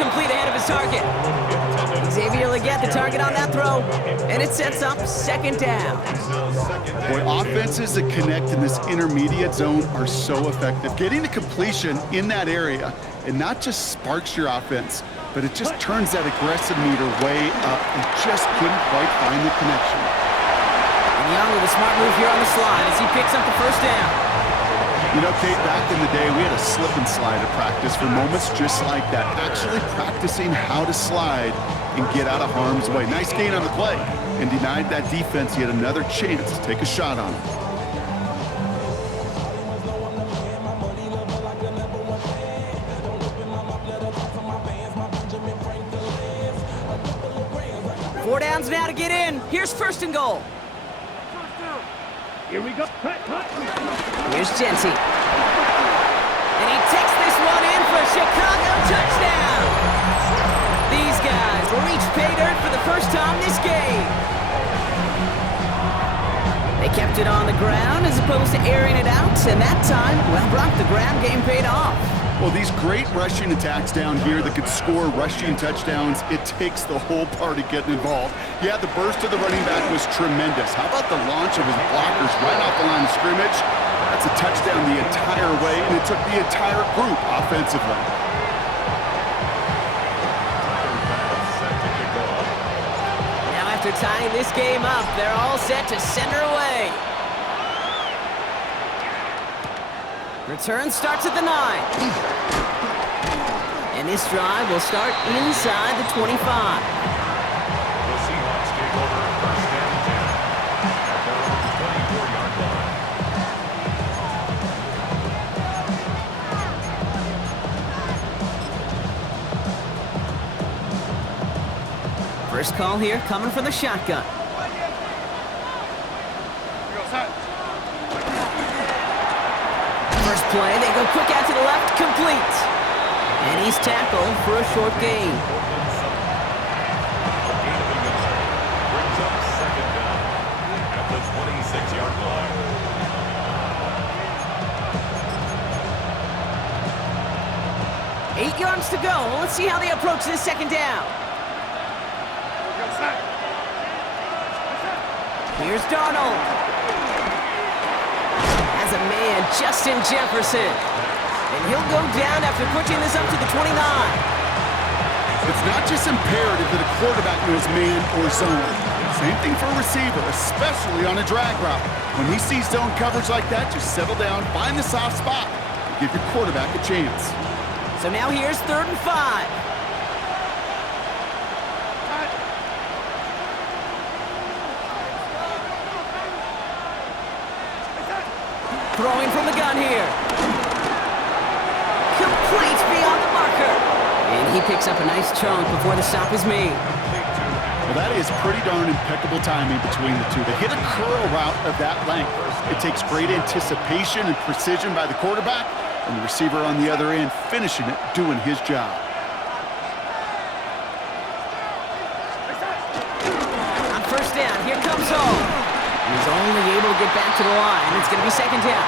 complete ahead of his target. He's able to get the target on that throw, and it sets up second down. Boy, offenses that connect in this intermediate zone are so effective. Getting the completion in that area, it not just sparks your offense, but it just turns that aggressive meter way up. They just couldn't quite find the connection. And Young with a smart move here on the slide as he picks up the first down. You know, Kate, back in the day, we had a slip and slide at practice for moments just like that. Actually practicing how to slide and get out of harm's way. Nice gain on the play, and denied that defense yet another chance to take a shot on him. Four downs now to get in. Here's first and goal. Here we go. Here's Jency. And he takes this one in for a Chicago touchdown. These guys will reach pay dirt for the first time this game. They kept it on the ground as opposed to airing it out, and that time, well, Brock, the ground game paid off. Well, these great rushing attacks down here that could score rushing touchdowns, it takes the whole party getting involved. Yeah, the burst of the running back was tremendous. How about the launch of his blockers right off the line of scrimmage? That's a touchdown the entire way, and it took the entire group offensively. Now after tying this game up, they're all set to send her away. Return starts at the 9. And this drive will start inside the 25. The Seahawks take over first down and 10 at their own 24-yard line. First call here coming from the shotgun. First play, they go quick out to the left, complete. And he's tackled for a short gain. Brings up second down at the 26-yard line. 8 yards to go. Let's see how they approach this second down. Here's Darnold. As a man, Justin Jefferson. And he'll go down after pushing this up to the 29. It's not just imperative that a quarterback knows man or zone. Same thing for a receiver, especially on a drag route. When he sees zone coverage like that, just settle down, find the soft spot, and give your quarterback a chance. So now here's 3rd and 5. Throwing from the gun here. Complete beyond the marker. And he picks up a nice chunk before the stop is made. Well, that is pretty darn impeccable timing between the two. To hit a curl route of that length, it takes great anticipation and precision by the quarterback, and the receiver on the other end finishing it, doing his job. On first down, here comes home. He's only able to get back to the line. It's going to be second down.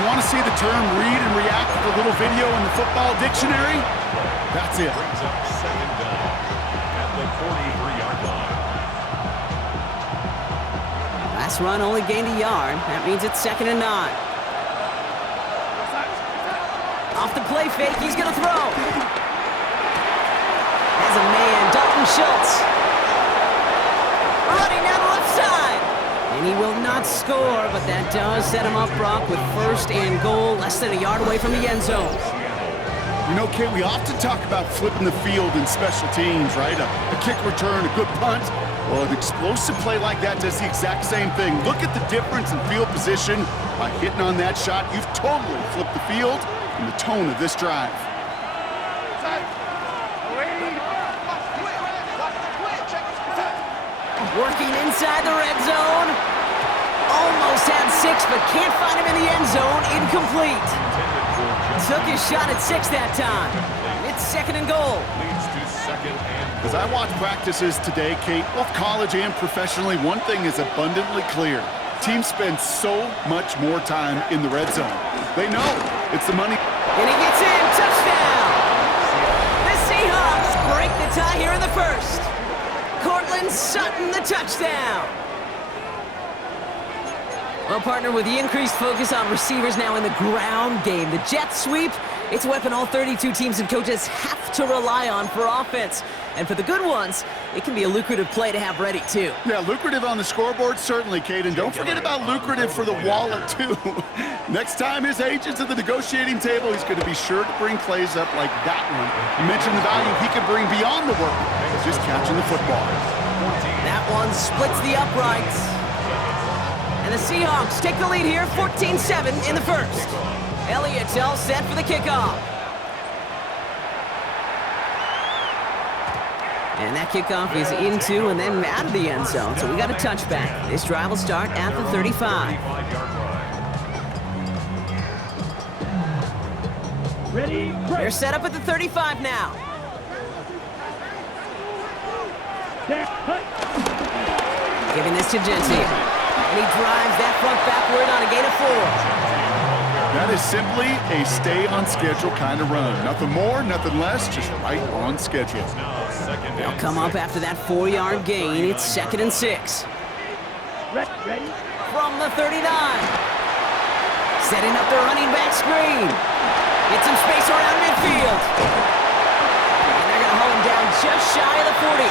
You want to see the term read and react with a little video in the football dictionary? That's it. Brings up second down at the 43-yard line. Last run only gained a yard. That means it's 2nd and 9. Off the play fake, he's going to throw. As a man, Dalton Schultz. Running down the left side. And he will not score, but that does set him up, Brock, with 1st and goal, less than a yard away from the end zone. You know, Kate, we often talk about flipping the field in special teams, right? A kick return, a good punt. Well, an explosive play like that does the exact same thing. Look at the difference in field position. By hitting on that shot, you've totally flipped the field and the tone of this drive. Working inside the red zone. Almost had 6, but can't find him in the end zone. Incomplete. Took his shot at 6 that time. It's 2nd and goal. Leads to 2nd and goal. As I watch practices today, Kate, both college and professionally, one thing is abundantly clear. Teams spend so much more time in the red zone. They know it's the money. And he gets in. Touchdown. The Sutton, the touchdown. Well, partner, with the increased focus on receivers now in the ground game, the jet sweep, it's a weapon all 32 teams and coaches have to rely on for offense. And for the good ones, it can be a lucrative play to have ready, too. Yeah, lucrative on the scoreboard, certainly, Kate. And don't forget about lucrative for the wallet, too. Next time his agent's at the negotiating table, he's going to be sure to bring plays up like that one. You mentioned the value he could bring beyond the work, just catching the football. That one splits the uprights. And the Seahawks take the lead here, 14-7 in the first. Elliott's all set for the kickoff. And that kickoff is into and then out of the end zone, so we got a touchback. This drive will start at the 35. Ready? They're set up at the 35 now. Giving this to Gentile. And he drives that front backward on a gain of 4. That is simply a stay-on-schedule kind of run. Nothing more, nothing less, just right on schedule. They'll come up after that 4-yard gain. It's 2nd and 6. Ready? From the 39. Setting up the running back screen. Get some space around midfield. And they're going to hold him down just shy of the 40.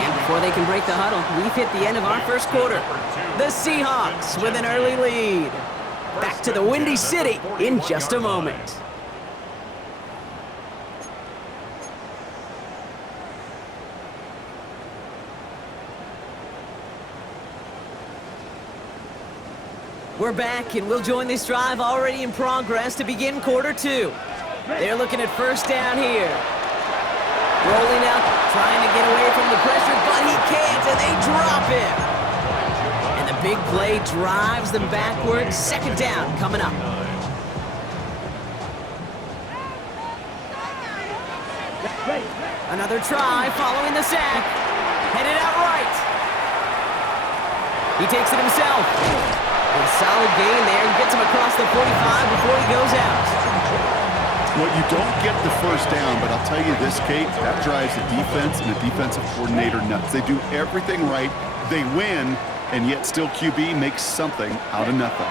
And before they can break the huddle, we've hit the end of our first quarter. The Seahawks with an early lead. Back to the Windy City in just a moment. We're back, and we'll join this drive already in progress to begin quarter 2. They're looking at first down here. Rolling out, trying to get away from the pressure, but he can't, and they drop him. And the big play drives them backwards. 2nd down coming up. Another try following the sack. Headed out right. He takes it himself. A solid gain there and gets him across the 45 before he goes out. Well, you don't get the first down, but I'll tell you this, Kate, that drives the defense and the defensive coordinator nuts. They do everything right, they win, and yet still QB makes something out of nothing.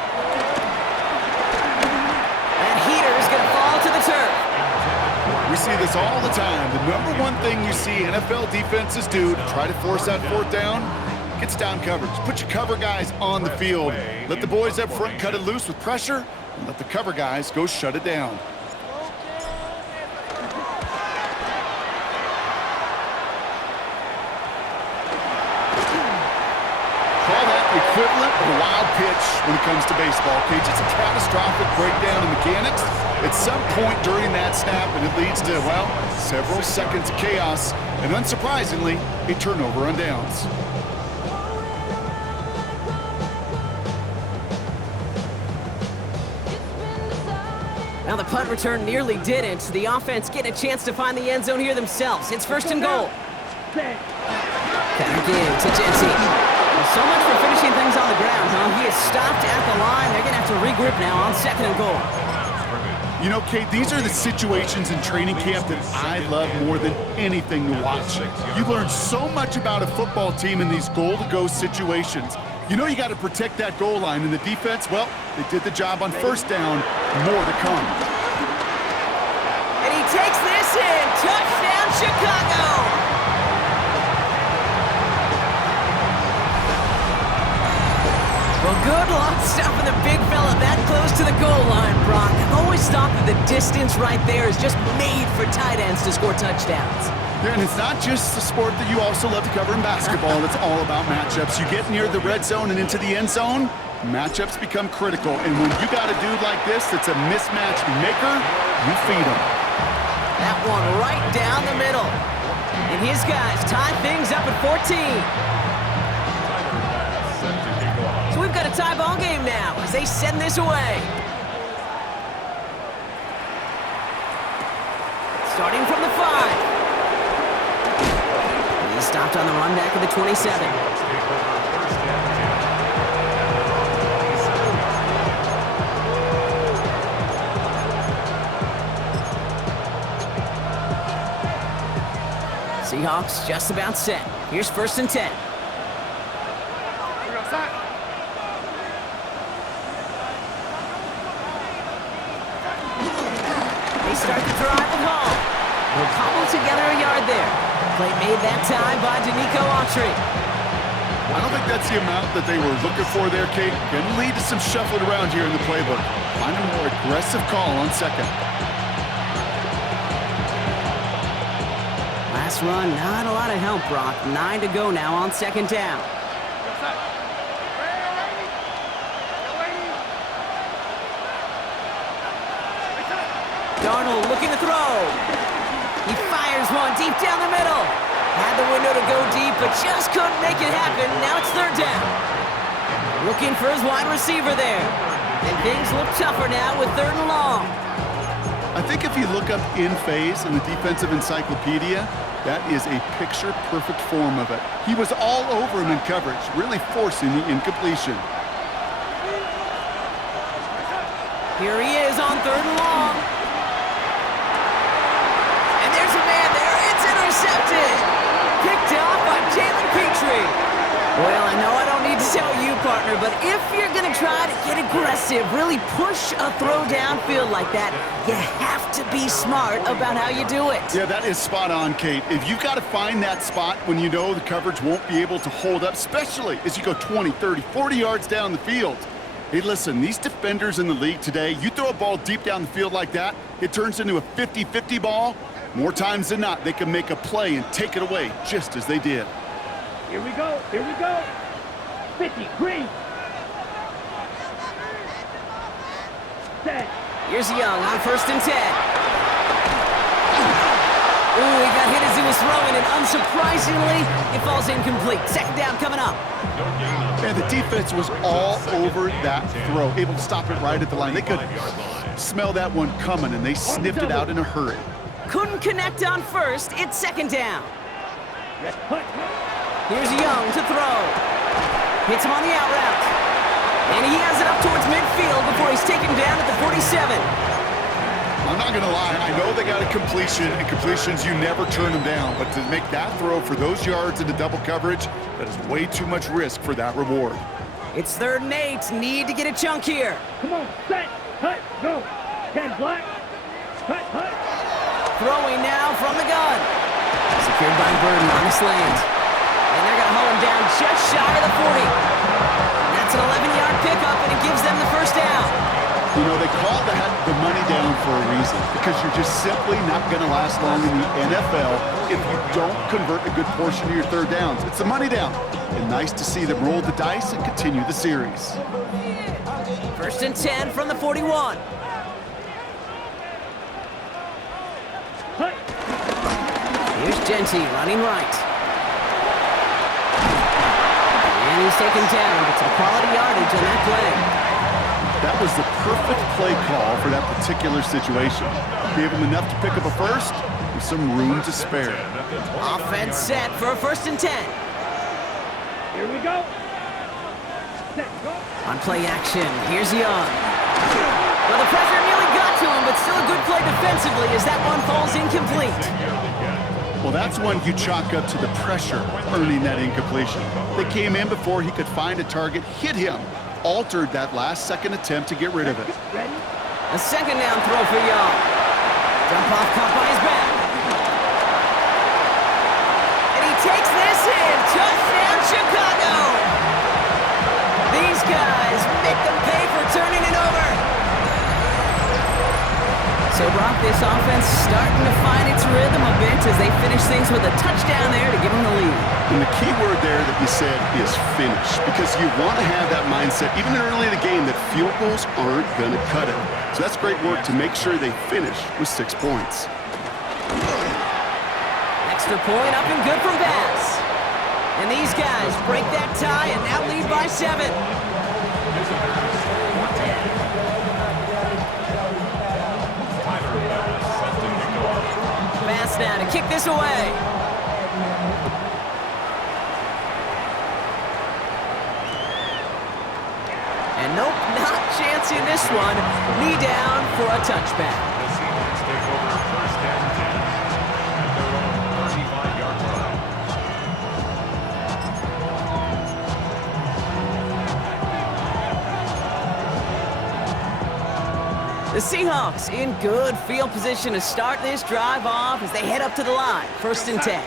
That heater is going to fall to the turf. We see this all the time. The number one thing you see NFL defenses do to try to force that 4th down, gets down coverage. Put your cover guys on the field. Let the boys up front cut it loose with pressure, and let the cover guys go shut it down. Call that the equivalent of a wild pitch when it comes to baseball, Cage. It's a catastrophic breakdown in mechanics at some point during that snap, and it leads to, well, several seconds of chaos, and unsurprisingly, a turnover on downs. Now the punt return nearly didn't. The offense getting a chance to find the end zone here themselves. It's 1st and goal. Back in to Gentile. So much for finishing things on the ground, huh? He is stopped at the line. They're going to have to regroup now on 2nd and goal. You know, Kate, these are the situations in training camp that I love more than anything to watch. You learn so much about a football team in these goal-to-go situations. You know you got to protect that goal line, and the defense, well, they did the job on 1st down. More to come. And he takes this in. Touchdown, Chicago! Well, good luck stopping the big fella that close to the goal line, Brock. I've always thought that the distance right there is just made for tight ends to score touchdowns. Yeah, and it's not just the sport that you also love to cover in basketball. It's all about matchups. You get near the red zone and into the end zone, matchups become critical. And when you got a dude like this that's a mismatch maker, you feed him. That one right down the middle. And his guys tie things up at 14. So we've got a tie ball game now as they send this away. Starting from the 5. He's stopped on the run back of the 27. Seahawks just about set. Here's 1st and 10. They start the drive with Hall. They'll cobble together a yard there. Play made that time by Danico Autry. I don't think that's the amount that they were looking for there, Kate. Can lead to some shuffling around here in the playbook. Find a more aggressive call on 2nd. Last run, not a lot of help, Brock. 9 to go now on 2nd down. Darnold looking to throw. He fires one deep down the middle. Had the window to go deep, but just couldn't make it happen. Now it's 3rd down. Looking for his wide receiver there. And things look tougher now with 3rd and long. I think if you look up in phase in the defensive encyclopedia, that is a picture-perfect form of it. He was all over him in coverage, really forcing the incompletion. Here he is on 3rd and long. And there's a man there. It's intercepted. Picked off by Jalen Petrie. Well, I know I don't need to tell you, partner, but if you're going to try to get aggressive, really push a throw downfield like that, you have to be smart about how you do it. Yeah, that is spot on, Kate. If you've got to find that spot when you know the coverage won't be able to hold up, especially as you go 20, 30, 40 yards down the field. Hey, listen, these defenders in the league today, you throw a ball deep down the field like that, it turns into a 50-50 ball. More times than not, they can make a play and take it away, just as they did. Here we go. Here we go. 50, green. Set. Here's Young on 1st and 10. Ooh, he got hit as he was throwing, and unsurprisingly, it falls incomplete. 2nd down coming up. Man, the defense was all over that throw, able to stop it right at the line. They could smell that one coming, and they sniffed it out in a hurry. Couldn't connect on 1st. It's 2nd down. Here's Young to throw. Hits him on the out route. And he has it up towards midfield before he's taken down at the 47. I'm not going to lie. I know they got a completion, and completions, you never turn them down. But to make that throw for those yards into double coverage, that is way too much risk for that reward. It's 3rd and 8. Need to get a chunk here. Come on, set, cut, go. 10 black. Cut, cut. Throwing now from the gun. Secured by Burden on the slant. And they're going to haul him down just shy of the 40. That's an 11-yard pickup, and it gives them the 1st down. You know, they call that the money down for a reason, because you're just simply not going to last long in the NFL if you don't convert a good portion of your 3rd downs. It's the money down. And nice to see them roll the dice and continue the series. 1st and 10 from the 41. Here's Genty running right. And he's taken down, but some quality yardage on that play. That was the perfect play call for that particular situation. Gave him enough to pick up a 1st with some room to spare. Offense set for a 1st and 10. Here we go. Set, go. On play action, here's Young. Well, the pressure nearly got to him, but still a good play defensively as that one falls incomplete. Well, that's one you chalk up to the pressure earning that incompletion. They came in before he could find a target, hit him, altered that last-second attempt to get rid of it. Ready? A 2nd down throw for Young. Dump off caught by his back. And he takes this in. Touchdown, Chicago. These guys make them pay for turning it over. So, Brock, this offense starting to find its rhythm a bit as they finish things with a touchdown there to give them the lead. And the key word there that you said is finish, because you want to have that mindset, even early in the game, that field goals aren't going to cut it. So that's great work to make sure they finish with 6 points. Extra point up and good from Bass. And these guys break that tie and now lead by 7. Bass now to kick this away. And nope, not chancing this one. Knee down for a touchback. The Seahawks take over 1st and 10 at their own 35-yard line. The Seahawks in good field position to start this drive off as they head up to the line. 1st and 10.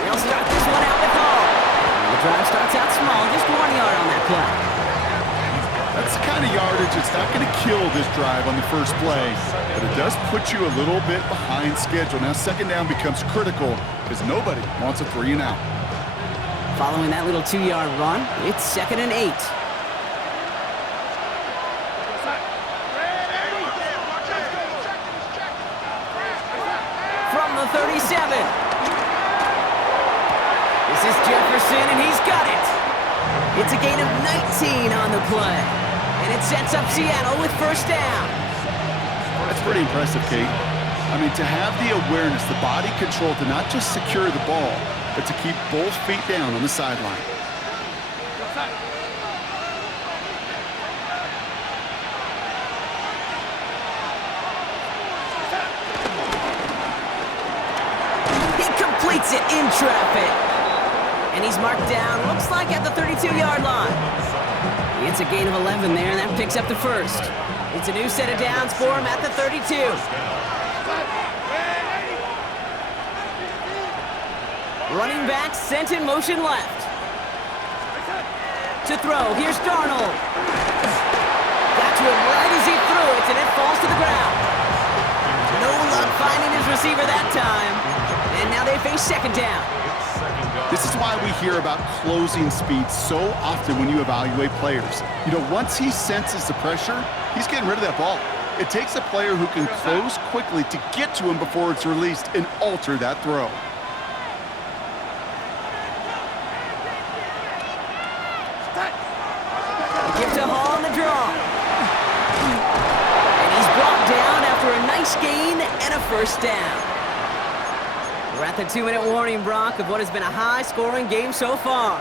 They'll start this one out with Hall. The drive starts out small, just 1 yard on that play. That's the kind of yardage it's not going to kill this drive on the first play, but it does put you a little bit behind schedule. Now 2nd down becomes critical because nobody wants a 3 and out. Following that little 2-yard run, it's 2nd and 8. From the 37. This is Jefferson, and he's got it. It's a gain of 19 on the play. And it sets up Seattle with 1st down. That's pretty impressive, Kate. I mean, to have the awareness, the body control to not just secure the ball, but to keep both feet down on the sideline. He completes it in traffic. And he's marked down, looks like at the 32-yard line. It's a gain of 11 there, and that picks up the 1st. It's a new set of downs for him at the 32. Running back sent in motion left. To throw, here's Darnold. Got to him right as he threw it, and it falls to the ground. No luck finding his receiver that time. And now they face 2nd down. This is why we hear about closing speed so often when you evaluate players. You know, once he senses the pressure, he's getting rid of that ball. It takes a player who can close quickly to get to him before it's released and alter that throw. Give to Hall on the draw. And he's brought down after a nice gain and a 1st down. We're at the 2-minute warning, Brock, of what has been a high-scoring game so far.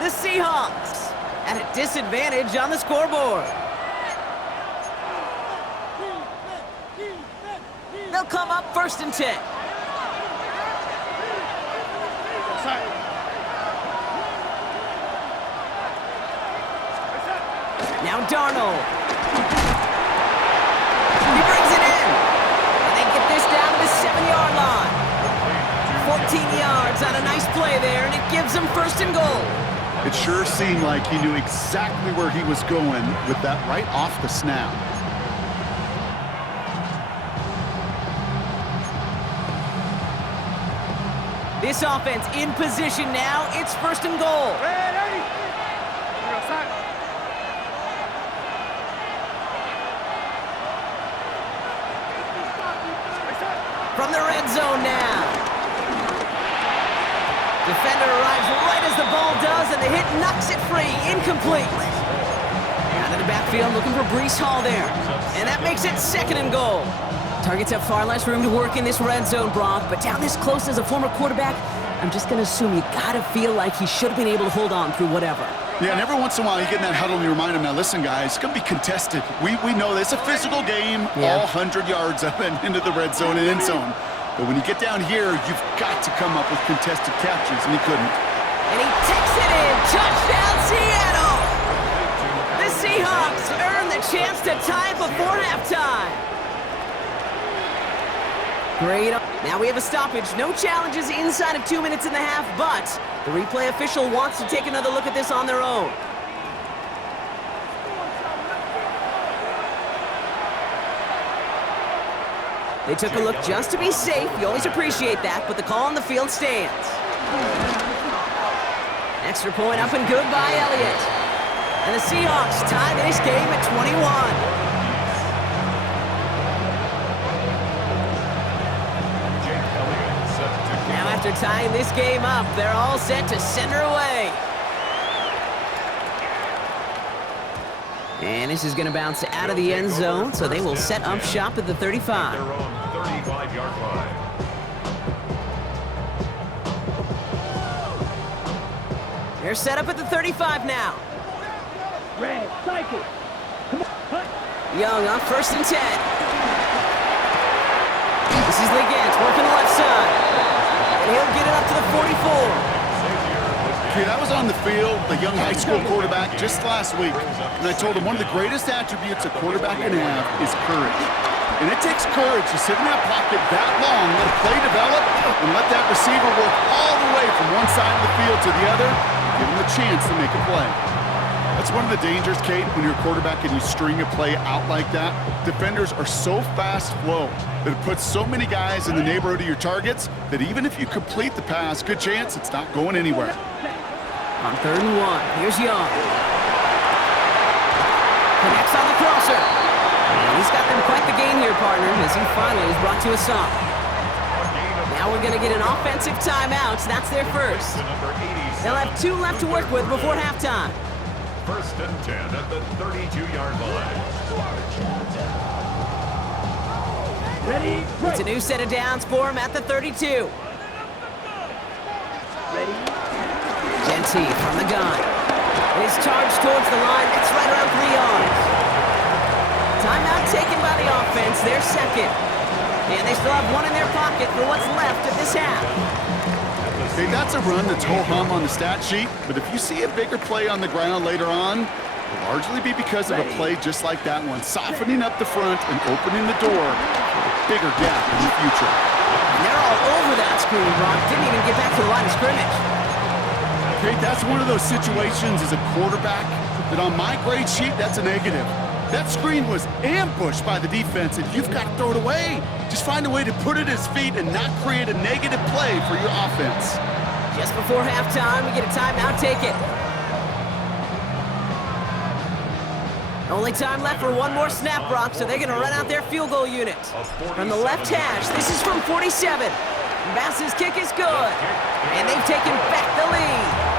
The Seahawks at a disadvantage on the scoreboard. They'll come up 1st and 10. Now Darnold. He brings it in. And they get this down to the 7-yard line. 14 yards on a nice play there, and it gives them 1st and goal. It sure seemed like he knew exactly where he was going with that right off the snap. This offense in position now. It's 1st and goal. From the red zone now. Defender arrives right as the ball does, and the hit knocks it free. Incomplete. Out of the backfield looking for Breece Hall there. And that makes it 2nd and goal. Targets have far less room to work in this red zone, Brock, but down this close as a former quarterback, I'm just going to assume you got to feel like he should have been able to hold on through whatever. Yeah, and every once in a while you get in that huddle and you remind him, now listen guys, it's going to be contested. We know this, a physical game, all 100 yards up and into the red zone and end zone. But when you get down here, you've got to come up with contested catches, and he couldn't. And he takes it in. Touchdown, Seattle! The Seahawks earn the chance to tie before halftime. Great. Now we have a stoppage. No challenges inside of 2 minutes and a half, but the replay official wants to take another look at this on their own. They took a look just to be safe. You always appreciate that, but the call on the field stands. Extra point up and good by Elliott. And the Seahawks tie this game at 21. After tying this game up, they're all set to send her away. And this is going to bounce out of the end zone, so they will set up shop at the 35. Their own 35-yard line. They're set up at the 35 now. Red, cycle. Come on, cut. Young on 1st and 10. This is Legant working the left side. And he'll get it up to the 44. Kate, I was on the field, the young high school quarterback, just last week, and I told him one of the greatest attributes a quarterback can have is courage. And it takes courage to sit in that pocket that long, let a play develop, and let that receiver work all the way from one side of the field to the other, give him the chance to make a play. That's one of the dangers, Kate, when you're a quarterback and you string a play out like that. Defenders are so fast flow that it puts so many guys in the neighborhood of your targets that even if you complete the pass, good chance it's not going anywhere. On 3rd and 1, here's Young. Connects on the crosser. And he's got them quite the gain here, partner, as he finally is brought to a stop. Now we're going to get an offensive timeout. That's their first. They'll have 2 left to work with before halftime. 1st and 10 at the 32-yard line. Ready? It's a new set of downs for him at the 32. Ready? Genty from the gun. And his charge towards the line. That's right around 3 yards. Timeout taken by the offense. Their second. And they still have 1 in their pocket for what's left of this half. Hey, that's a run that's ho-hum on the stat sheet, but if you see a bigger play on the ground later on, it'll largely be because of a play just like that one, softening up the front and opening the door for a bigger gap in the future. And they're all over that screen, Brock. Didn't even get back to the line of scrimmage. Hey, that's one of those situations as a quarterback that on my grade sheet, that's a negative. That screen was ambushed by the defense, and you've got to throw it away. Just find a way to put it at his feet and not create a negative play for your offense. Just before halftime, we get a timeout. Take it. Only time left for 1 more snap, Brock, so they're going to run out their field goal unit. From the left hash, this is from 47. Bass's kick is good, and they've taken back the lead.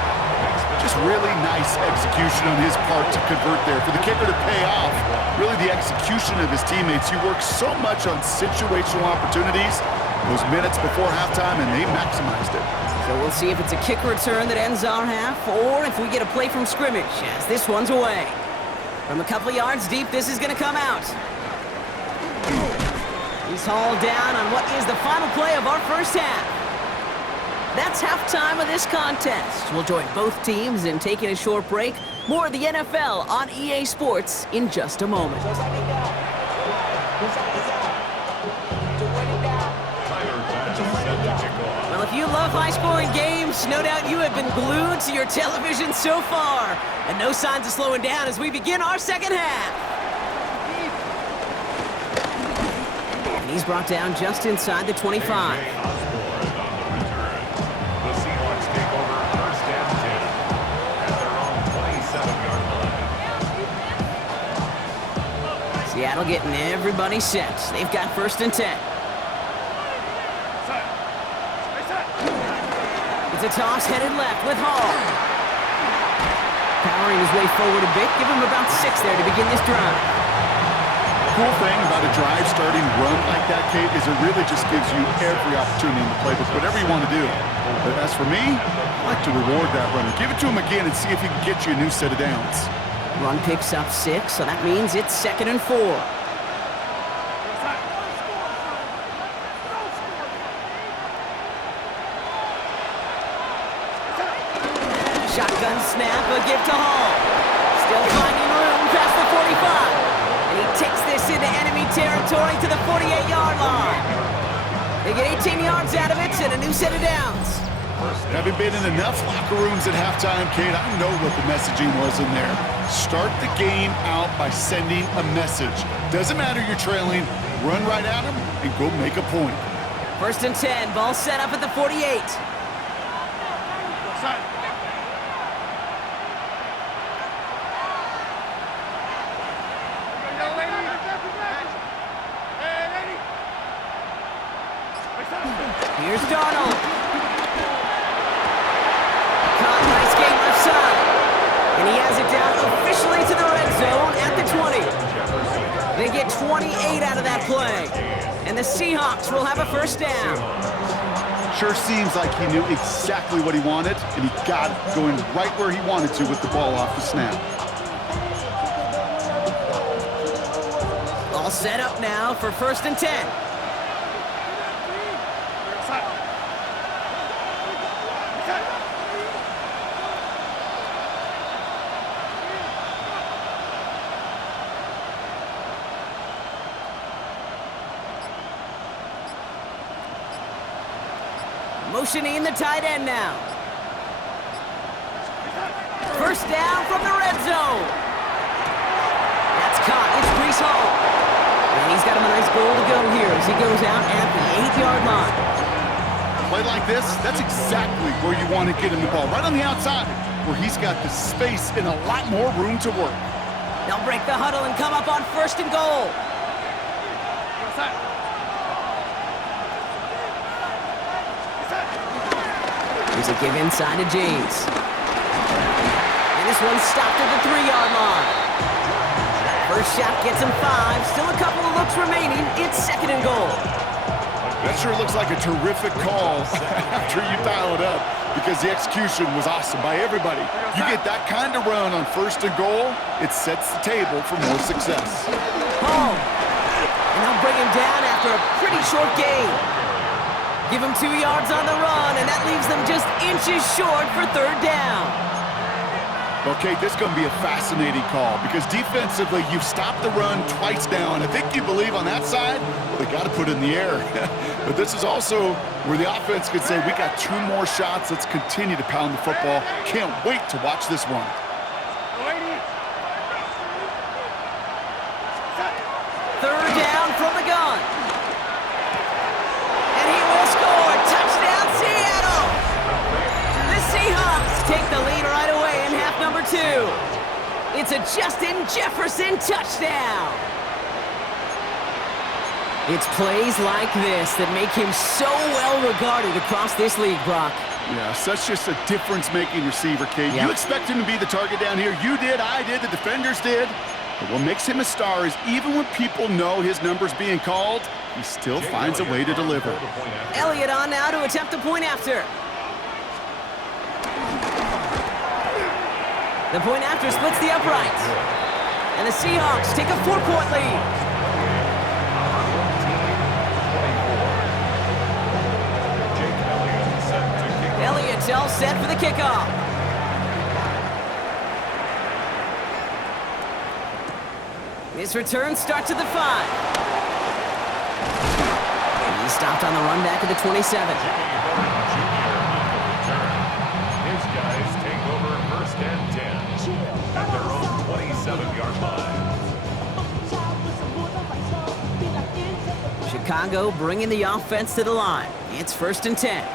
Just really nice execution on his part to convert there. For the kicker to pay off, really the execution of his teammates. He works so much on situational opportunities those minutes before halftime, and they maximized it. So we'll see if it's a kick return that ends our half, or if we get a play from scrimmage, as this one's away. From a couple of yards deep, this is going to come out. He's hauled down on what is the final play of our first half. That's halftime of this contest. We'll join both teams in taking a short break. More of the NFL on EA Sports in just a moment. Well, if you love high-scoring games, no doubt you have been glued to your television so far. And no signs of slowing down as we begin our second half. And he's brought down just inside the 25. Seattle getting everybody set. They've got 1st and 10. It's a toss headed left with Hall. Powering his way forward a bit. Give him about 6 there to begin this drive. Cool thing about a drive starting run like that, Kate, is it really just gives you every opportunity in the playbook, whatever you want to do. But as for me, I like to reward that runner. Give it to him again and see if he can get you a new set of downs. Run picks up 6, so that means it's 2nd and 4. Shotgun snap, a give to Hall. Still finding room past the 45. And he takes this into enemy territory to the 48-yard line. They get 18 yards out of it and a new set of downs. Having been in enough locker rooms at halftime, Kate, I know what the messaging was in there. Start the game out by sending a message. Doesn't matter you're trailing, run right at them and go make a point. 1st and 10, ball set up at the 48. Here's Darnold. Caught, nice game left side. And he has it down officially to the red zone at the 20. They get 28 out of that play. And the Seahawks will have a 1st down. Sure seems like he knew exactly what he wanted, and he got it going right where he wanted to with the ball off the snap. All set up now for 1st and 10. Motioning the tight end now. First down from the red zone. That's caught. It's Brees Hall. And he's got him a nice goal to go here as he goes out at the 8-yard line. Play like this, that's exactly where you want to get him the ball. Right on the outside, where he's got the space and a lot more room to work. They'll break the huddle and come up on 1st and goal. Here's a give inside to James. And this one's stopped at the 3-yard line. First shot gets him 5. Still a couple of looks remaining. It's 2nd and goal. That sure looks like a terrific call after you dial it up, because the execution was awesome by everybody. You get that kind of run on 1st and goal, it sets the table for more success. Home. And they'll bring him down after a pretty short gain. Give him 2 yards on the run, and that leaves them just inches short for 3rd down. Okay, this is going to be a fascinating call, because defensively, you've stopped the run twice now, and I think you believe on that side, well, they got to put it in the air. But this is also where the offense could say, we got 2 more shots, let's continue to pound the football. Can't wait to watch this one. 3rd down from the gun. And he will score. Touchdown, Seattle! The Seahawks take the lead right away in half number 2. It's a Justin Jefferson touchdown. It's plays like this that make him so well regarded across this league, Brock. Yeah, such just a difference-making receiver, Kate. Yep. You expect him to be the target down here. You did, I did, the defenders did. But what makes him a star is even when people know his number's being called, he still finds a way to deliver. Elliott on now to attempt the point after. The point after splits the uprights. And the Seahawks take a 4-point lead. Elliott's all set for the kickoff. This return starts at the 5. And he's stopped on the run back at the 27. His guys take over 1st and 10 at their own 27-yard line. Chicago bringing the offense to the line. It's 1st and 10.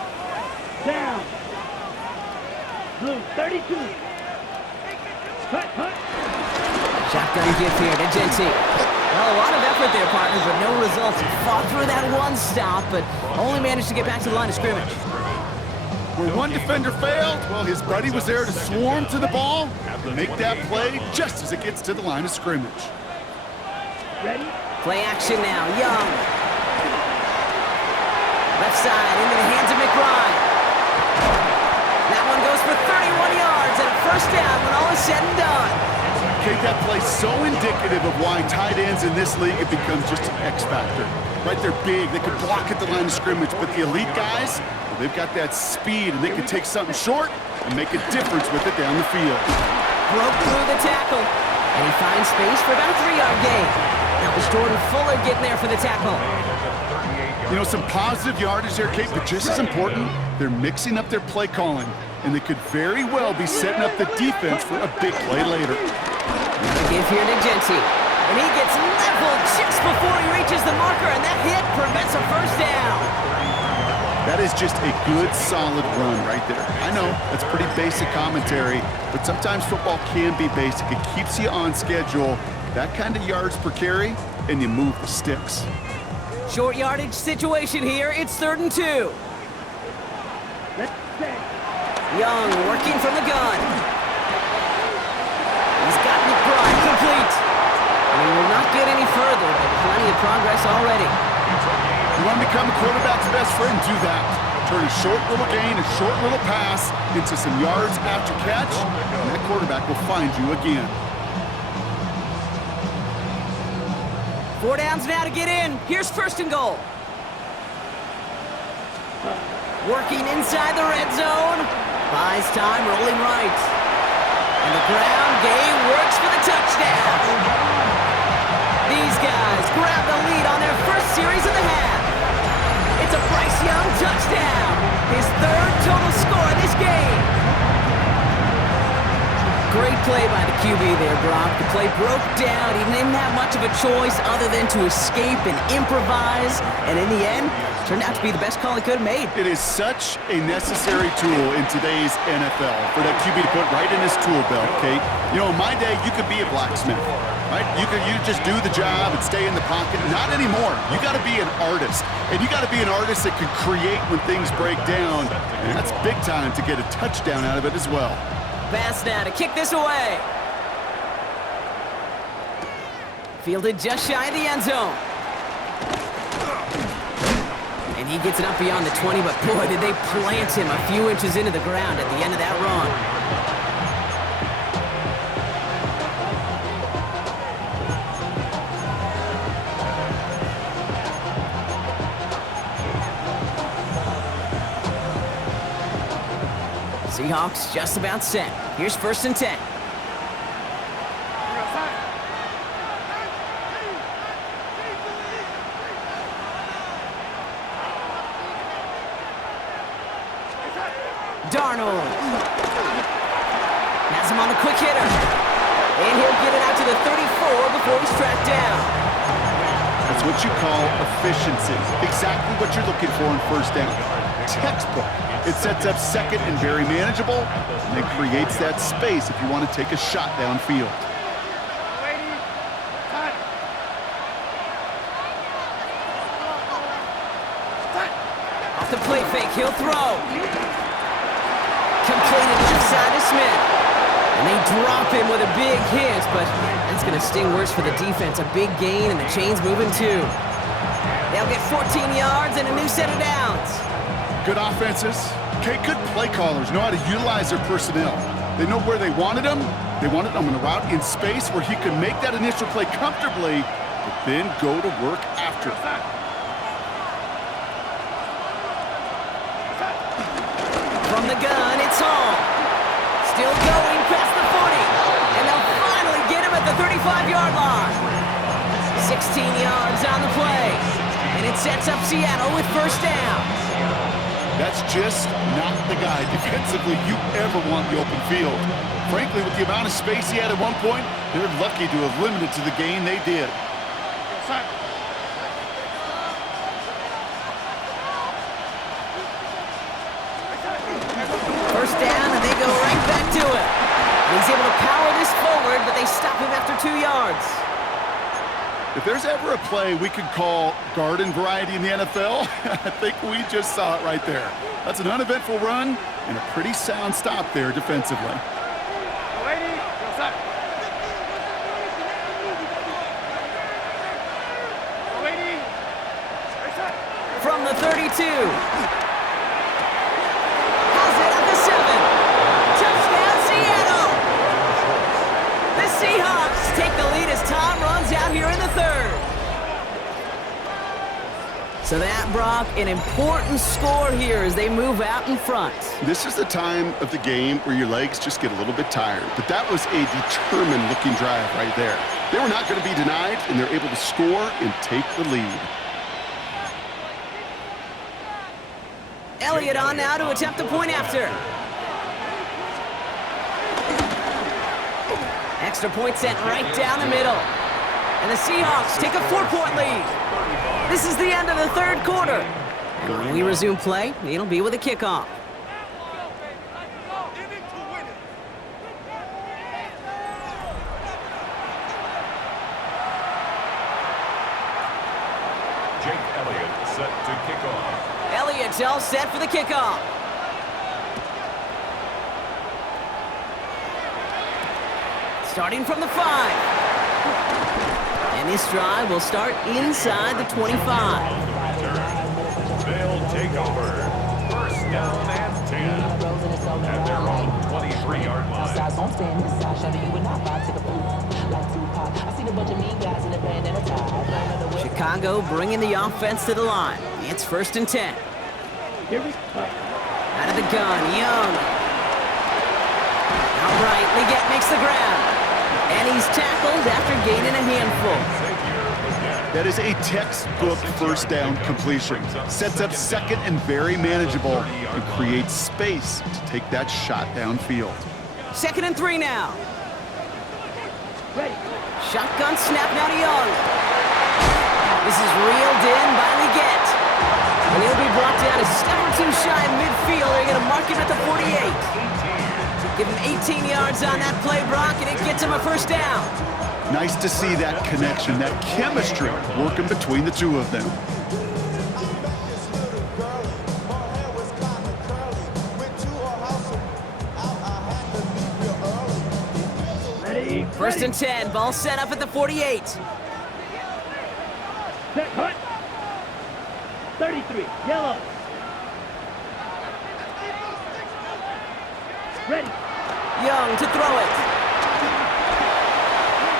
Down. Blue, 32. Cut. Shotgun give here to Genty. Well, a lot of effort there, partner, but no results. Fought through that one stop, but only managed to get back to the line of scrimmage. Where one defender failed, well, his buddy was there to swarm to the ball and make that play just as it gets to the line of scrimmage. Ready? Play action now, Young. Left side into the hands of McBride. That one goes for 31 yards and a 1st down when all is said and done. Kate, that play so indicative of why tight ends in this league have become just an X factor. Right, they're big, they can block at the line of scrimmage, but the elite guys, well, they've got that speed and they can take something short and make a difference with it down the field. Broke through the tackle, and he finds space for about a 3-yard gain. That was Jordan Fuller getting there for the tackle. You know, some positive yardage there, Kate, but just as important, they're mixing up their play calling, and they could very well be setting up the defense for a big play later. Give here to Genty, and he gets leveled just before he reaches the marker, and that hit prevents a 1st down. That is just a good, solid run right there. I know, that's pretty basic commentary, but sometimes football can be basic. It keeps you on schedule, that kind of yards per carry, and you move the sticks. Short yardage situation here. It's 3rd and 2. Let's set. Young working from the gun. He's got McBride complete. And he will not get any further, but plenty of progress already. You want to become a quarterback's best friend? Do that. Turn a short little gain, a short little pass into some yards after catch, and that quarterback will find you again. 4 downs now to get in. Here's 1st and goal. Working inside the red zone. Buys time, rolling right. And the ground game works for the touchdown. These guys grab the lead on their first series of the half. It's a Bryce Young touchdown. His total score of this game. Great play by the QB there, Brock. The play broke down. He didn't have much of a choice other than to escape and improvise. And in the end, turned out to be the best call he could have made. It is such a necessary tool in today's NFL for that QB to put right in his tool belt, Kate. You know, in my day, you could be a blacksmith, right? You just do the job and stay in the pocket. Not anymore. You got to be an artist. And you got to be an artist that can create when things break down. And that's big time to get a touchdown out of it as well. Pass now to kick this away. Fielded just shy of the end zone. And he gets it up beyond the 20, but boy, did they plant him a few inches into the ground at the end of that run. Seahawks just about set. Here's 1st and 10. Darnold. Has him on the quick hitter. And he'll get it out to the 34 before he's tracked down. That's what you call efficiency. Exactly what you're looking for in 1st down. Textbook. It sets up 2nd and very manageable, and it creates that space if you want to take a shot downfield. Off the play fake, he'll throw. Completed left side to Smith. And they drop him with a big hit, but that's going to sting worse for the defense. A big gain, and the chain's moving too. They'll get 14 yards and a new set of downs. Good offenses. Okay, good play callers know how to utilize their personnel. They know where they wanted them. They wanted them on a route in space where he could make that initial play comfortably, but then go to work after. From the gun, it's Hall. Still going past the 40. And they'll finally get him at the 35-yard line. 16 yards on the play. And it sets up Seattle with 1st down. That's just not the guy defensively you ever want in the open field. Frankly, with the amount of space he had at one point, they're lucky to have limited to the gain they did. 1st down, and they go right back to it. And he's able to power this forward, but they stop him after 2 yards. If there's ever a play we could call garden variety in the NFL, I think we just saw it right there. That's an uneventful run and a pretty sound stop there defensively. From the 32. Has it at the 7. Touchdown, Seattle! The Seahawks take the lead as time runs out here in the 3rd. So that, Brock, an important score here as they move out in front. This is the time of the game where your legs just get a little bit tired, but that was a determined-looking drive right there. They were not going to be denied, and they're able to score and take the lead. Elliott on now to attempt the point after. Extra point sent right down the middle. And the Seahawks take a 4-point lead. This is the end of the 3rd quarter. And when we resume play, it'll be with a kickoff. Jake Elliott set to kick off. Elliott's all set for the kickoff. Starting from the 5. And this drive will start inside the 25. They'll take over. 1st down and 10. At their own 23-yard line. Chicago bringing the offense to the line. It's 1st and 10. Out of the gun, Young. Outright, Leggett makes the grab. And he's tackled after gaining a handful. That is a textbook first down completion. Sets up second and very manageable and creates space to take that shot downfield. 2nd and 3 now. Shotgun snap now to Young. This is reeled in by Leggett. And he'll be brought down a step or two shy of midfield. They're going to mark him at the 48. Give him 18 yards on that play, Brock, and it gets him a first down. Nice to see that connection, that chemistry working between the two of them. First and 10, ball set up at the 48. Set, cut. 33, yellow. Ready. Young to throw it.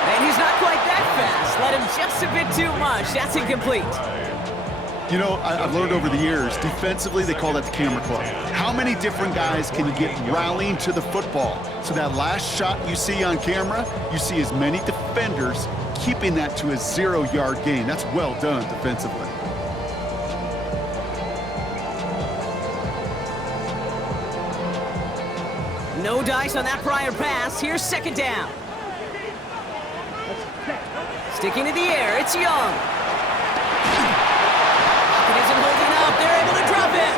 And he's not quite that fast. Let him just a bit too much. That's incomplete. You know, I've learned over the years, defensively, they call that the camera club. How many different guys can you get rallying to the football? So that last shot you see on camera, you see as many defenders keeping that to a 0-yard gain. That's well done defensively. No dice on that prior pass. Here's 2nd down. Sticking to the air, it's Young. It isn't holding up. They're able to drop it.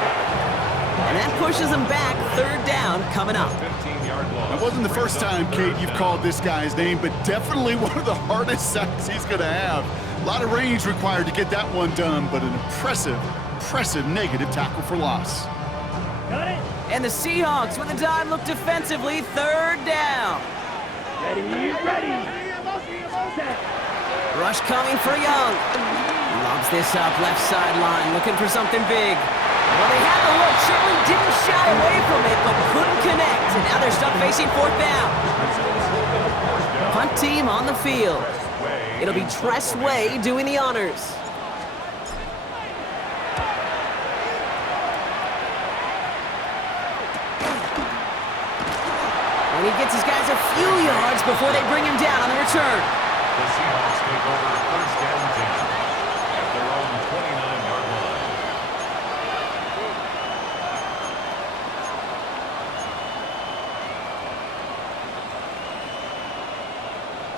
And that pushes them back. 3rd down coming up. 15-yard loss. That wasn't the first time, Kate, you've called this guy's name, but definitely one of the hardest sacks he's going to have. A lot of range required to get that one done, but an impressive negative tackle for loss. Got it. And the Seahawks with a dime look defensively. 3rd down. Ready. Set. Rush coming for Young. Lobs this up left sideline, looking for something big. Well, they had the look, certainly didn't shy away from it, but couldn't connect. And now they're stuck facing 4th down. Punt team on the field. It'll be Tress Way doing the honors. And he gets his guys a few yards before they bring him down on the return. The Seahawks take over 1st and 10 at their own 29-yard line.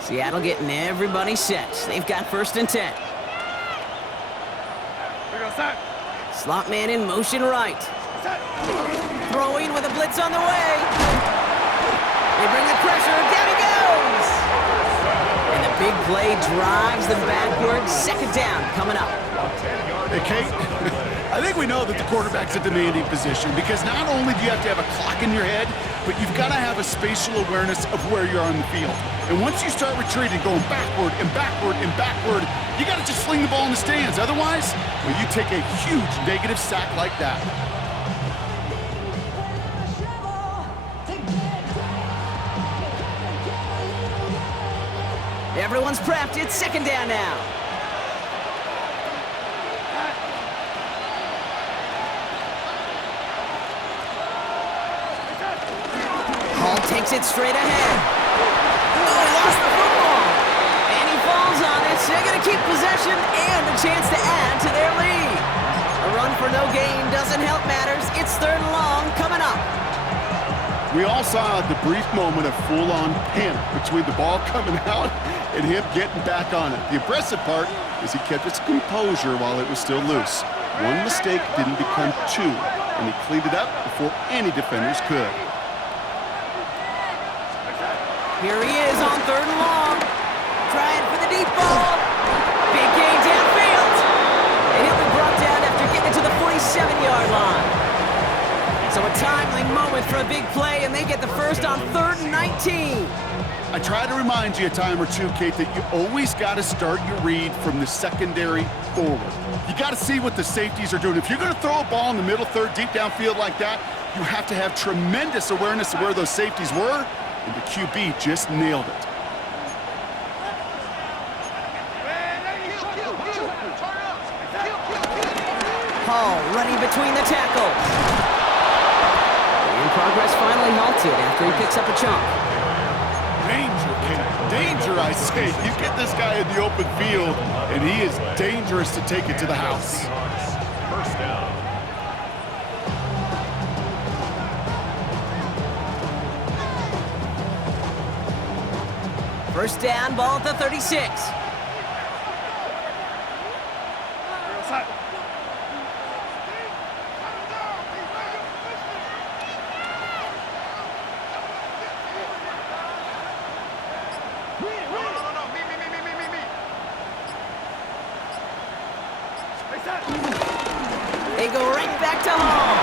Seattle getting everybody set. They've got 1st and 10. Slot man in motion right. Throwing with a blitz on the way. They bring the pressure. Down he goes. And the big play drives them backwards. 2nd down coming up. Hey, Kate, I think we know that the quarterback's a demanding position because not only do you have to have a clock in your head, but you've got to have a spatial awareness of where you're on the field. And once you start retreating, going backward and backward and backward, you got to just sling the ball in the stands. Otherwise, well, you take a huge negative sack like that. Everyone's prepped. It's 2nd down now. Hall takes it straight ahead. Oh, he lost the football. And he falls on it. So they're going to keep possession and a chance to add to their lead. A run for no gain doesn't help matters. It's 3rd and long coming up. We all saw the brief moment of full-on panic between the ball coming out and him getting back on it. The impressive part is he kept his composure while it was still loose. One mistake didn't become 2, and he cleaned it up before any defenders could. Here he is on 3rd and long. Trying for the deep ball. Big gain downfield. And he'll be brought down after getting to the 47-yard line. So a timely moment for a big play, and they get the first on 3rd and 19. I try to remind you a time or two, Kate, that you always got to start your read from the secondary forward. You got to see what the safeties are doing. If you're going to throw a ball in the middle third, deep downfield like that, you have to have tremendous awareness of where those safeties were, and the QB just nailed it. Hall running between the tackles. And progress finally halted after he picks up a chunk. Danger, Kate. danger, I say. You get this guy in the open field, and he is dangerous to take it to the house. First down. First down, ball at the 36. They go right back to Hall.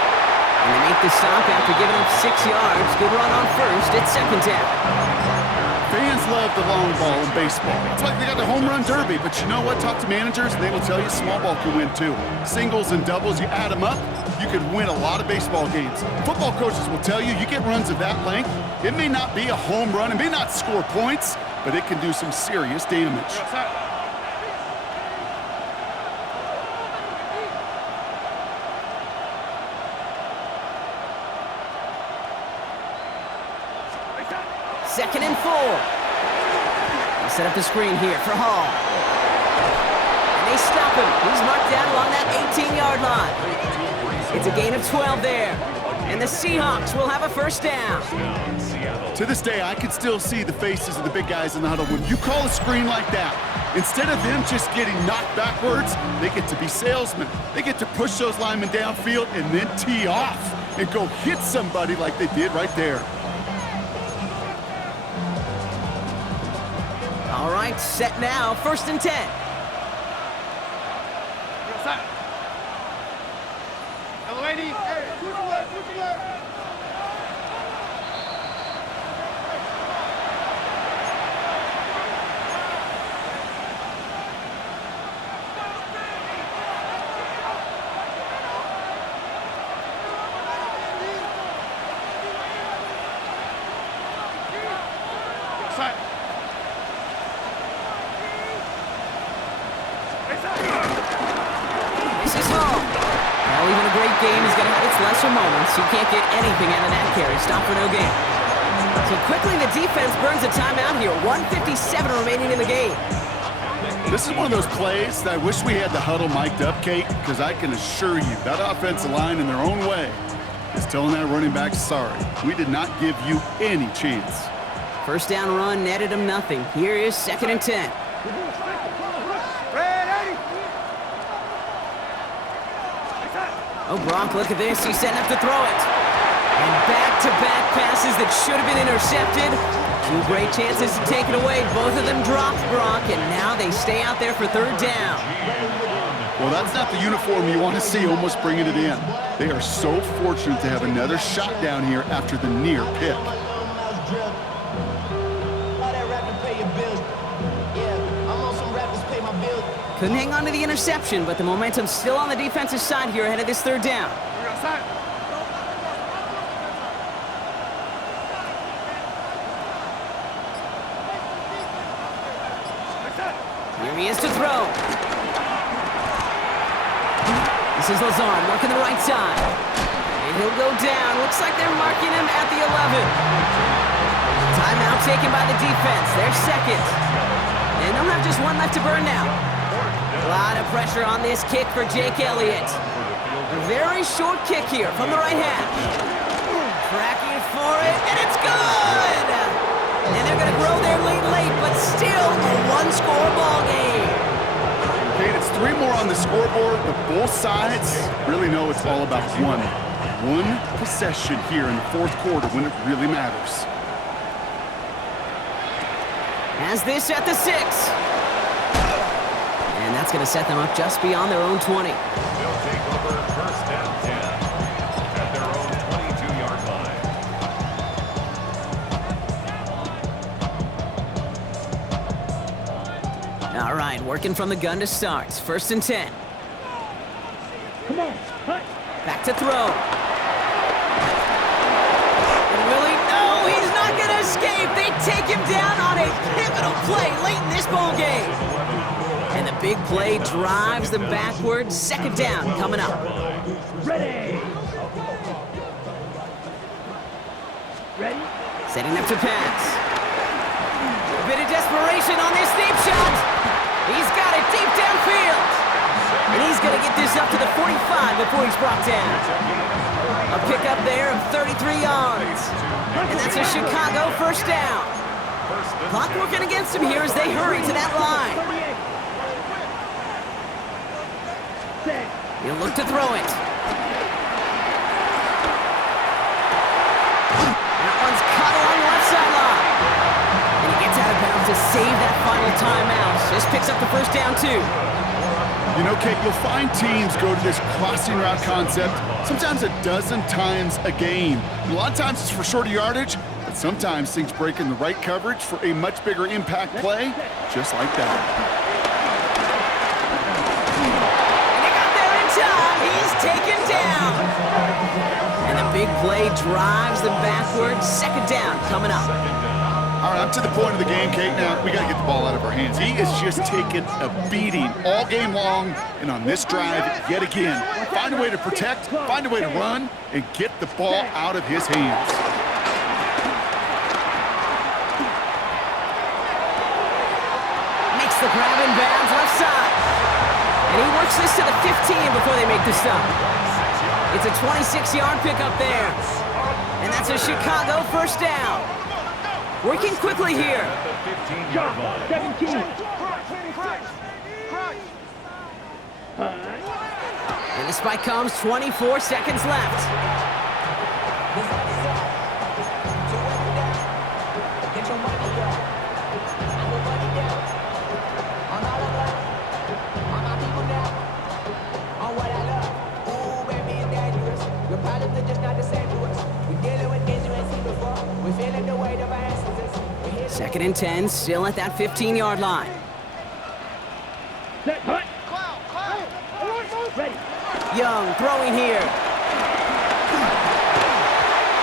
And they make the stop after giving up 6 yards. Good run on first. It's second down. Fans love the long ball in baseball. It's like they got the home run derby, but you know what? Talk to managers, and they will tell you small ball can win too. Singles and doubles, you add them up, you could win a lot of baseball games. Football coaches will tell you, you get runs of that length, it may not be a home run, it may not score points, but it can do some serious damage. Second and 4. They set up the screen here for Hall. And they stop him. He's marked down along that 18-yard line. It's a gain of 12 there. And the Seahawks will have a first down. To this day, I can still see the faces of the big guys in the huddle. When you call a screen like that, instead of them just getting knocked backwards, they get to be salesmen. They get to push those linemen downfield and then tee off and go hit somebody like they did right there. All right, set now, first and 10. This is Hall. Well, even a great game is going to have its lesser moments. You can't get anything out of that carry. Stop for no gain. So quickly the defense burns a timeout here. 1:57 remaining in the game. This is one of those plays that I wish we had the huddle mic'd up, Kate, because I can assure you that offensive line in their own way is telling that running back, sorry, we did not give you any chance. First down run netted him nothing. Here is second and 10. Oh, Brock, look at this. He's setting up to throw it. And back-to-back passes that should have been intercepted. 2 great chances to take it away. Both of them dropped, Brock, and now they stay out there for third down. Well, that's not the uniform you want to see almost bringing it in. They are so fortunate to have another shot down here after the near pick. Couldn't hang on to the interception, but the momentum's still on the defensive side here ahead of this third down. Here he is to throw. This is Lazard working the right side. And he'll go down. Looks like they're marking him at the 11. Timeout taken by the defense. They're second. And they'll have just one left to burn now. A lot of pressure on this kick for Jake Elliott. A very short kick here from the right hash. Tracking for it, and it's good! And they're going to grow their lead late, but still a one-score ball game. Kate, it's 3 more on the scoreboard, but both sides really know it's all about one possession here in the 4th quarter when it really matters. Has this at the 6. And that's going to set them up just beyond their own 20. They'll take over first down 10 at their own 22-yard line. All right, working from the gun to start. First and 10. Come on, cut. Back to throw. And really, no, he's not going to escape. They take him down on a pivotal play late in this ball game. And the big play drives them backwards. Second down coming up. Ready. Ready. Setting up to pass. A bit of desperation. Anderson on this deep shot. He's got it deep downfield. And he's going to get this up to the 45 before he's brought down. A pickup there of 33 yards. And that's a Chicago first down. Clock working against him here as they hurry to that line. He'll look to throw it. That one's caught along the left sideline. And he gets out of bounds to save that final timeout. Just picks up the first down, too. You know, Kate, you'll find teams go to this crossing route concept sometimes a dozen times a game. And a lot of times it's for shorter yardage, but sometimes things break in the right coverage for a much bigger impact play, just like that. And he got there in time. He's taken down. And the big play drives them backwards. Second down coming up. All right, up to the point of the game, Kate. Now, we got to get the ball out of our hands. He is just taking a beating all game long, and on this drive, yet again, find a way to protect, find a way to run, and get the ball out of his hands. Makes the grab in bounds left side. And he works this to the 15 before they make the stop. It's a 26-yard pickup there. And that's a Chicago first down. Working quickly here. 17. And the spike comes, 24 seconds left. Second and 10, still at that 15-yard line. Set, hut. Ready. Young throwing here.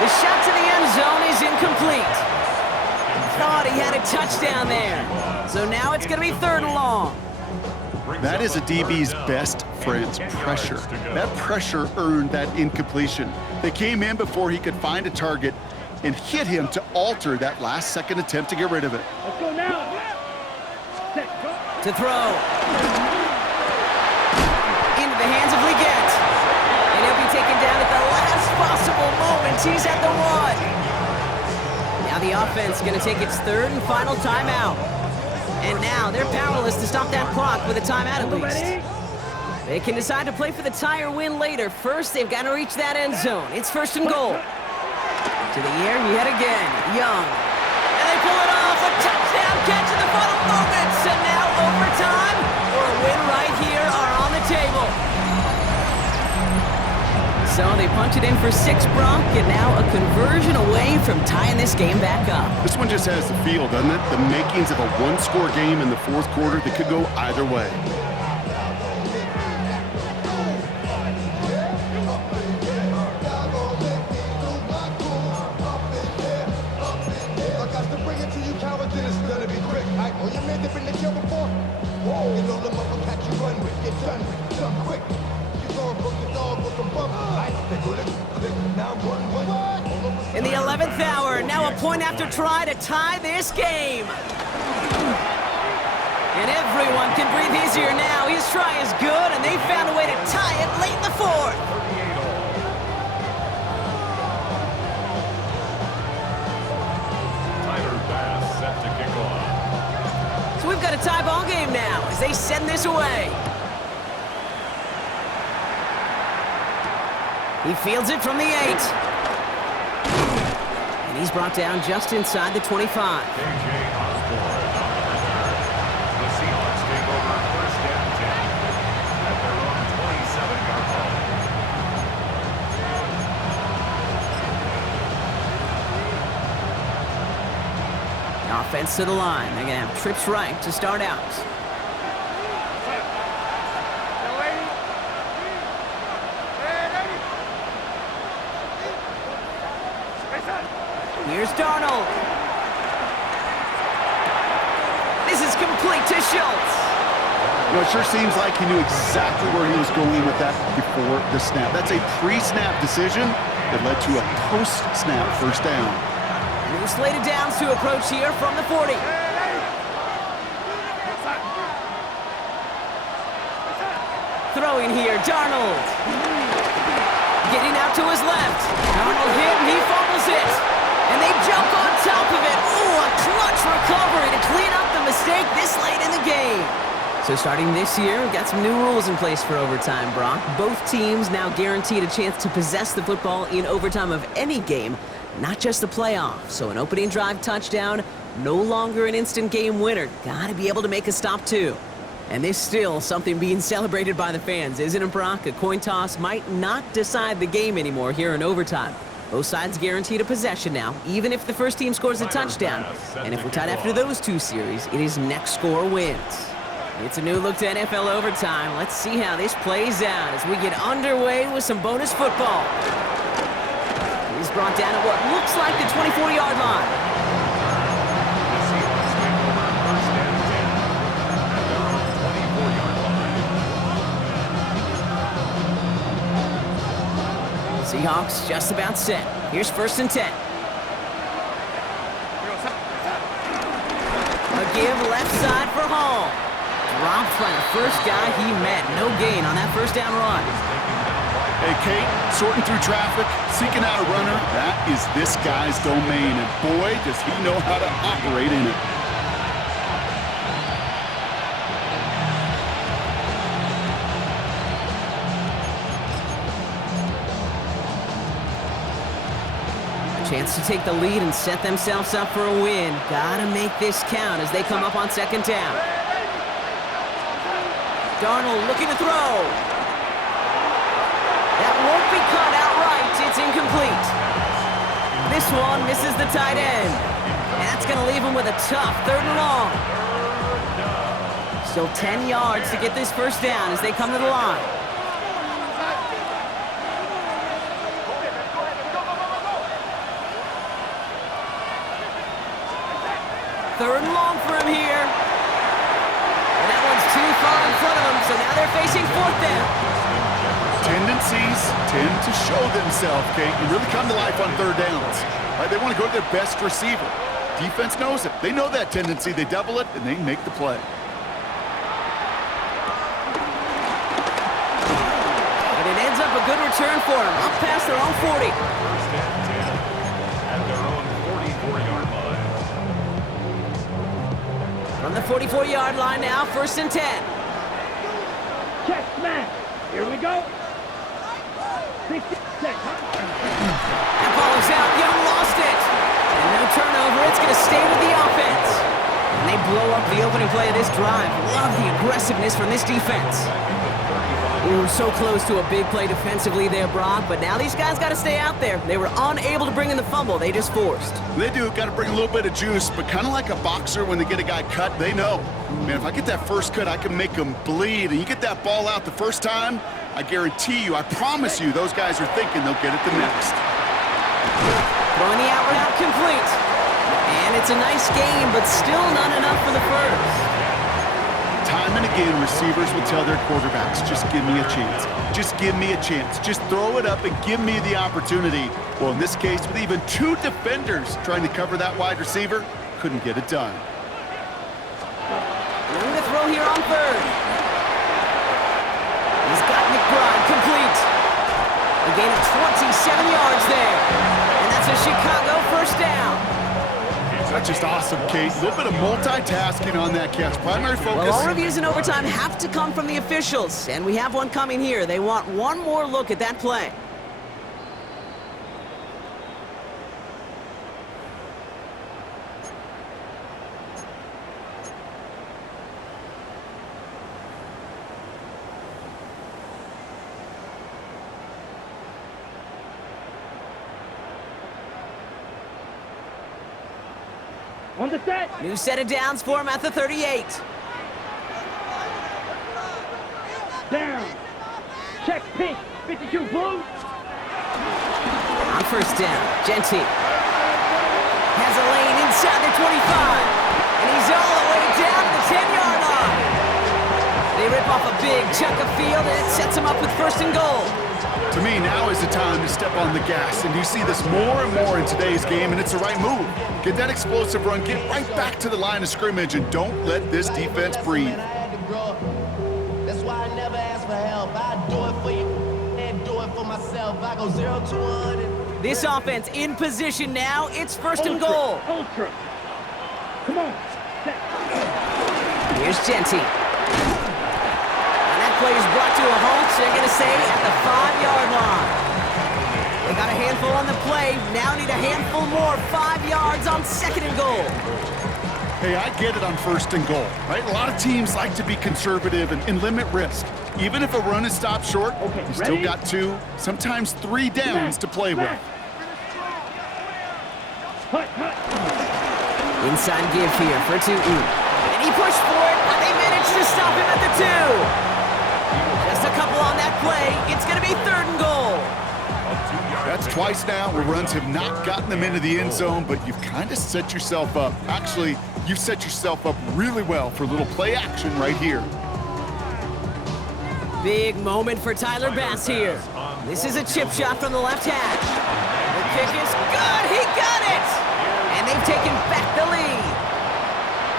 The shot to the end zone is incomplete. Thought he had a touchdown there. So now it's going to be third and long. That is a DB's best friend, pressure. That pressure earned that incompletion. They came in before he could find a target and hit him to alter that last-second attempt to get rid of it. Let's go now. Set, go. To throw. Into the hands of Leggett. And he'll be taken down at the last possible moment. He's at the 1. Now the offense is going to take its third and final timeout. And now they're powerless to stop that clock with a timeout at least. They can decide to play for the tie or win later. First, they've got to reach that end zone. It's first and goal. To the air yet again, Young. And they pull it off, a touchdown catch in the final moments. And now overtime or a win right here are on the table. So they punch it in for 6, Brock, and now a conversion away from tying this game back up. This one just has the feel, doesn't it? The makings of a one-score game in the fourth quarter that could go either way. In the 11th hour, now a point after try to tie this game. And everyone can breathe easier now. His try is good, and they found a way to tie it late in the fourth. Set to kick off. So we've got a tie ball game now as they send this away. He fields it from the 8. And he's brought down just inside the 25. KJ Osborne. The Seahawks take over first and 10 at their own 27-yard line. Offense to the line. They're going to have trips right to start out. Here's Darnold. This is complete to Schultz. You know, it sure seems like he knew exactly where he was going with that before the snap. That's a pre-snap decision that led to a post-snap first down. New slated downs to approach here from the 40. throwing here. Darnold. Getting out to his left. Darnold hit and he fumbles it. And they jump on top of it. Ooh, a clutch recovery to clean up the mistake this late in the game. So starting this year, we've got some new rules in place for overtime, Brock. Both teams now guaranteed a chance to possess the football in overtime of any game, not just the playoffs. So an opening drive touchdown, no longer an instant game winner. Got to be able to make a stop, too. And there's still something being celebrated by the fans, isn't it, Brock? A coin toss might not decide the game anymore here in overtime. Both sides guaranteed a possession now, even if the first team scores a touchdown. And if we're tied after those two series, it is next score wins. It's a new look to NFL overtime. Let's see how this plays out as we get underway with some bonus football. He's brought down at what looks like the 24-yard line. Seahawks just about set. Here's 1st and 10. A give left side for Hall. Dropped by the first guy he met. No gain on that first down run. Hey, Kate, sorting through traffic, seeking out a runner, that is this guy's domain. And boy, does he know how to operate in it. Chance to take the lead and set themselves up for a win. Gotta make this count as they come up on 2nd down. Darnold looking to throw. That won't be caught outright. It's incomplete. This one misses the tight end. And that's gonna leave him with a tough 3rd and long. Still 10 yards to get this first down as they come to the line. Third and long for him here. And that one's too far in front of him, so now they're facing 4th down. Tendencies tend to show themselves, Kate, and really come to life on 3rd downs. Right? They want to go to their best receiver. Defense knows it. They know that tendency. They double it, and they make the play. But it ends up a good return for them, up past their own 40. 1st and 10 at their own 44-yard line. From the 44-yard line now, 1st and 10. Check smash. Here we go. 60 seconds. That ball is out. Young lost it. And no turnover. It's going to stay with the offense. And they blow up the opening play of this drive. Love the aggressiveness from this defense. We were so close to a big play defensively there, Brock, but now these guys got to stay out there. They were unable to bring in the fumble they just forced. They do. Got to bring a little bit of juice, but kind of like a boxer when they get a guy cut, they know. Man, if I get that first cut, I can make them bleed. And you get that ball out the first time, I guarantee you, I promise you, those guys are thinking they'll get it the next. Throwing the out route complete. And it's a nice game, but still not enough for the first. Time and again, receivers will tell their quarterbacks, just give me a chance. Just give me a chance. Just throw it up and give me the opportunity. Well, in this case, with even 2 defenders trying to cover that wide receiver, couldn't get it done. Looking to throw here on 3rd. He's got McBride complete. A gain of 27 yards there. And that's a Chicago 1st down. That's just awesome, Kate. A little bit of multitasking on that catch. Primary focus. Well, all reviews in overtime have to come from the officials, and we have one coming here. They want one more look at that play. On the set. New set of downs for him at the 38. Down. Check pink. 52 blue. On 1st down, Genty has a lane inside the 25. And he's all the way down to the 10-yard line. They rip off a big chunk of field, and it sets him up with 1st and goal. To me, now is the time to step on the gas, and you see this more and more in today's game, and it's the right move. Get that explosive run, get right back to the line of scrimmage, and don't let this defense breathe. That's why I never asked for help. do it for you and do it for myself. I go 0 to 100. This offense in position now. It's first and goal. Ultra. Come on. Set. Here's Genty. And that play is brought to a halt, so they're going to say at the 5-yard line. They got a handful on the play. Now need a handful more. 5 yards on second and goal. Hey, I get it on first and goal, right? A lot of teams like to be conservative and limit risk. Even if a run is stopped short, Okay, you still ready? got 2, sometimes 3 downs to play with. Cut. Inside give here for Tutu. And he pushed for it, but they managed to stop him at the 2. Just a couple on that play. It's going to be third and goal. That's twice now where runs have not gotten them into the end zone, but you've kind of set yourself up. Actually, you've set yourself up really well for a little play action right here. Big moment for Tyler Bass here. This is a chip shot from the left hash. The kick is good. He got it. And they've taken back the lead.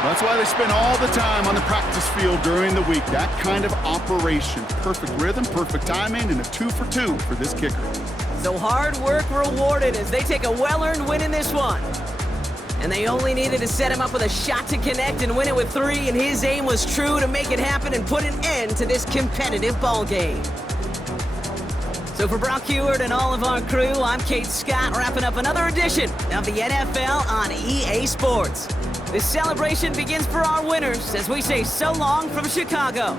That's why they spend all the time on the practice field during the week. That kind of operation. Perfect rhythm, perfect timing, and a 2 for 2 for this kicker. So hard work rewarded as they take a well-earned win in this one. And they only needed to set him up with a shot to connect and win it with 3, and his aim was true to make it happen and put an end to this competitive ball game. So for Brock Heward and all of our crew, I'm Kate Scott, wrapping up another edition of the NFL on EA Sports. This celebration begins for our winners as we say so long from Chicago.